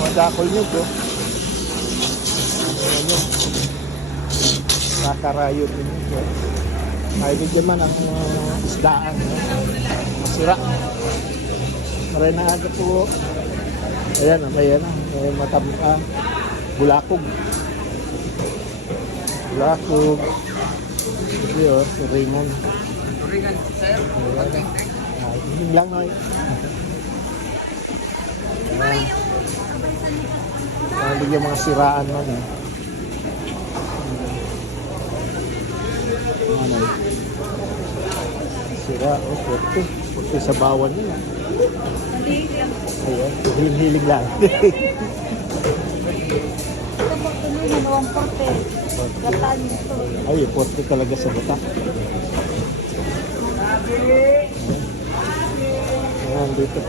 Mga dakol nyo po. Ano yun? Kakarayot nyo po. Mahilig naman ang isdaan. Masira. Maray na aga po. Ayan, may matamka. Bulakog. Bulakog. Ito yun, si Raymond. Turingan, sir. Hindi lang, no? Hindi yung mga siraan man, eh. Ano? Sira, oh, puti. Puti sa bawan nila. Ayan, hiling-hiling lang. Ito po tuloy na nawang porte. Gataan nito. Ay, puti talaga sa bata. Ayan, dito.